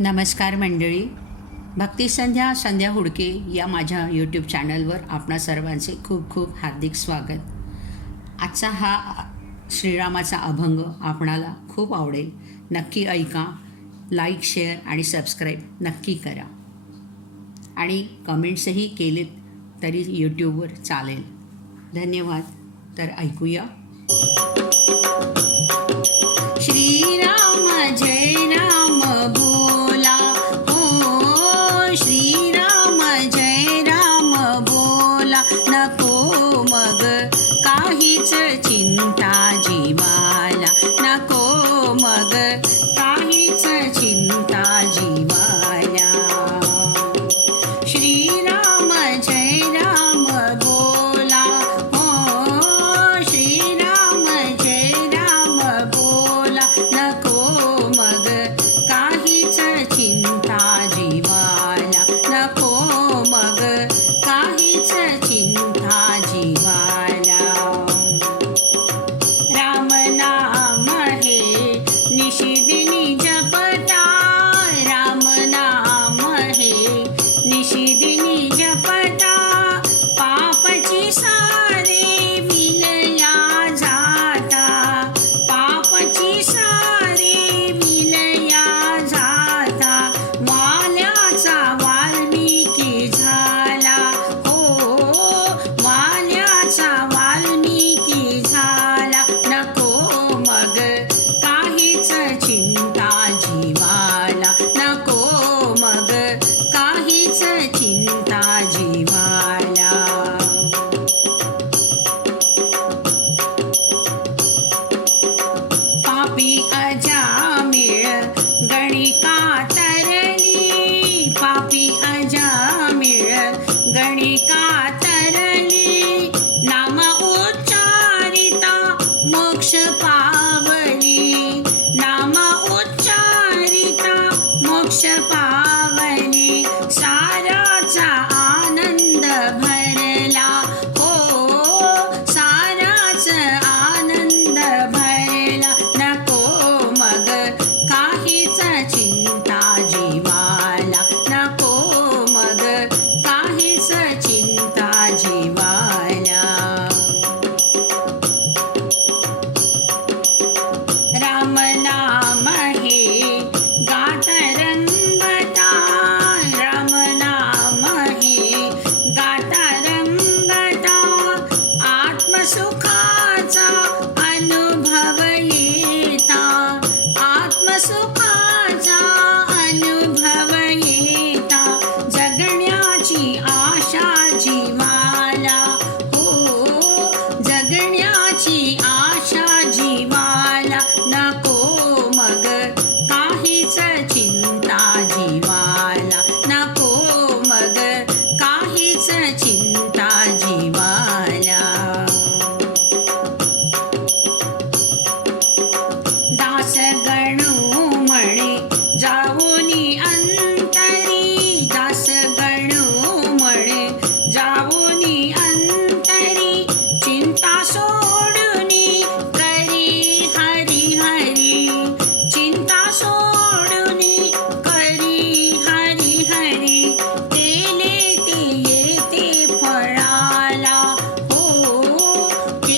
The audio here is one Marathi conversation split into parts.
नमस्कार मंडळी. भक्तिसंध्या संध्या हुडके या माझ्या यूट्यूब चॅनलवर आपणा सर्वांचे खूप खूप हार्दिक स्वागत. आजचा हा श्रीरामाचा अभंग आपणाला खूप आवडेल. नक्की ऐका लाईक शेअर आणि सबस्क्राईब नक्की करा. आणि कमेंट्सही केलेत तरी यूट्यूबवर चालेल. धन्यवाद. तर ऐकूया. जय राम बोला नको मग. काहीच चिंता सुखाची आशा जीवाला नको मग. काहीच चिंता जीवाला नको मग. काहीच चिंता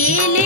Chile.